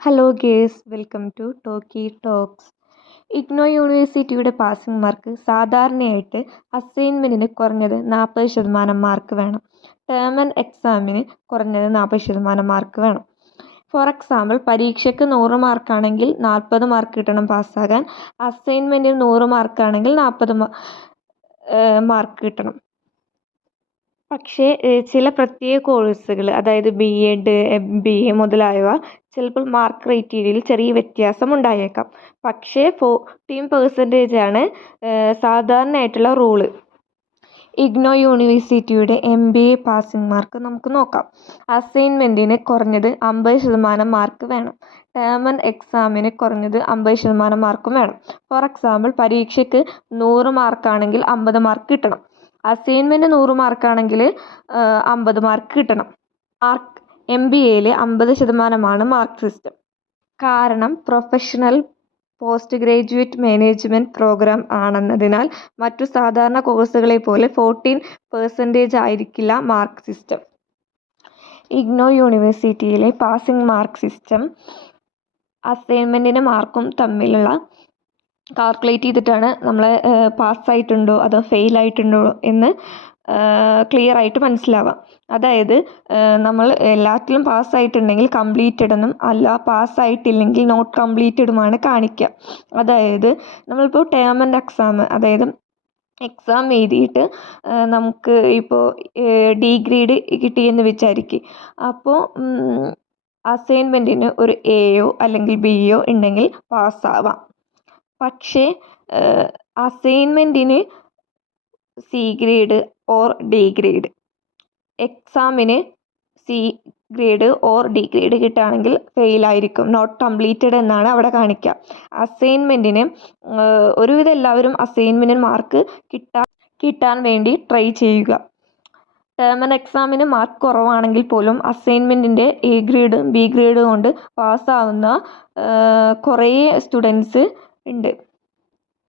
Hello guys, welcome to Talky Talks. IGNOU യൂണിവേഴ്സിറ്റിയുടെ passing mark സാധാരണയായിട്ട് അസൈൻമെൻറ്റിന് കുറഞ്ഞത് 40% മാർക്ക് വേണം. ടേം ആൻഡ് എക്സാമിന് കുറഞ്ഞത് 40% മാർക്ക് വേണം. ഫോർ എക്സാമ്പിൾ, പരീക്ഷയ്ക്ക് 100 മാർക്കാണെങ്കിൽ 40 മാർക്ക് കിട്ടണം പാസ്സാകാൻ. അസൈൻമെൻറ്റിന് 100 മാർക്കാണെങ്കിൽ 40 മാർക്ക് കിട്ടണം. പക്ഷേ ചില പ്രത്യേക കോഴ്സുകൾ, അതായത് BEd, MBA മുതലായവ ചിലപ്പോൾ മാർക്ക് ക്രൈറ്റീരിയയിൽ ചെറിയ വ്യത്യാസം ഉണ്ടായേക്കാം. പക്ഷേ 14% ആണ് സാധാരണയായിട്ടുള്ള റൂള്. ഇഗ്നോ യൂണിവേഴ്സിറ്റിയുടെ MBA പാസിംഗ് മാർക്ക് നമുക്ക് നോക്കാം. അസൈൻമെൻറ്റിന് കുറഞ്ഞത് 50% മാർക്ക് വേണം. ടേം ആൻഡ് എക്സാമിന് കുറഞ്ഞത് 50% മാർക്കും വേണം. ഫോർ എക്സാമ്പിൾ, പരീക്ഷയ്ക്ക് 100 മാർക്കാണെങ്കിൽ 50 മാർക്ക് കിട്ടണം. അസൈൻമെൻറ്റ് 100 മാർക്കാണെങ്കിൽ 50 മാർക്ക് കിട്ടണം. MBAയിൽ 50% മാർക്ക് സിസ്റ്റം. കാരണം professional post graduate management programme ആണെന്നതിനാൽ മറ്റു സാധാരണ കോഴ്സുകളെ പോലെ 14% ആയിരിക്കില്ല മാർക്ക് സിസ്റ്റം. ഇഗ്നോ യൂണിവേഴ്സിറ്റിയിലെ പാസിംഗ് മാർക്ക് സിസ്റ്റം അസൈൻമെൻറ്റിൻ്റെ മാർക്കും തമ്മിലുള്ള കാൽക്കുലേറ്റ് ചെയ്തിട്ടാണ് നമ്മൾ പാസ്സായിട്ടുണ്ടോ അതോ ഫെയിൽ ആയിട്ടുണ്ടോ എന്ന് ക്ലിയർ ആയിട്ട് മനസ്സിലാവാം. അതായത് നമ്മൾ എല്ലാത്തിലും പാസ്സായിട്ടുണ്ടെങ്കിൽ കംപ്ലീറ്റഡ് എന്നും, അല്ല പാസ്സായിട്ടില്ലെങ്കിൽ നോട്ട് കംപ്ലീറ്റഡുമാണ് കാണിക്കുക. അതായത് നമ്മളിപ്പോൾ ടേം ആൻഡ് എക്സാം, അതായത് എക്സാം എഴുതിയിട്ട് നമുക്ക് ഇപ്പോൾ D ഗ്രേഡ് കിട്ടിയെന്ന് വിചാരിക്കുക. അപ്പോൾ അസൈൻമെൻറ്റിന് ഒരു Aയോ അല്ലെങ്കിൽ Bയോ ഉണ്ടെങ്കിൽ പാസ്സാവാം. പക്ഷേ അസൈൻമെൻറ്റിന് C grade or D grade, എക്സാമിന് C grade or D grade കിട്ടുകയാണെങ്കിൽ ഫെയിലായിരിക്കും, നോട്ട് കംപ്ലീറ്റഡ് എന്നാണ് അവിടെ കാണിക്കുക. അസൈൻമെൻറ്റിന് ഒരുവിധം എല്ലാവരും അസൈൻമെൻറ്റിന് മാർക്ക് കിട്ടാൻ വേണ്ടി ട്രൈ ചെയ്യുക. ടേം ആൻഡ് എക്സാമിന് മാർക്ക് കുറവാണെങ്കിൽ പോലും അസൈൻമെൻറ്റിൻ്റെ A ഗ്രേഡും B ഗ്രേഡും കൊണ്ട് പാസ്സാവുന്ന കുറേ സ്റ്റുഡൻസ് ഉണ്ട്.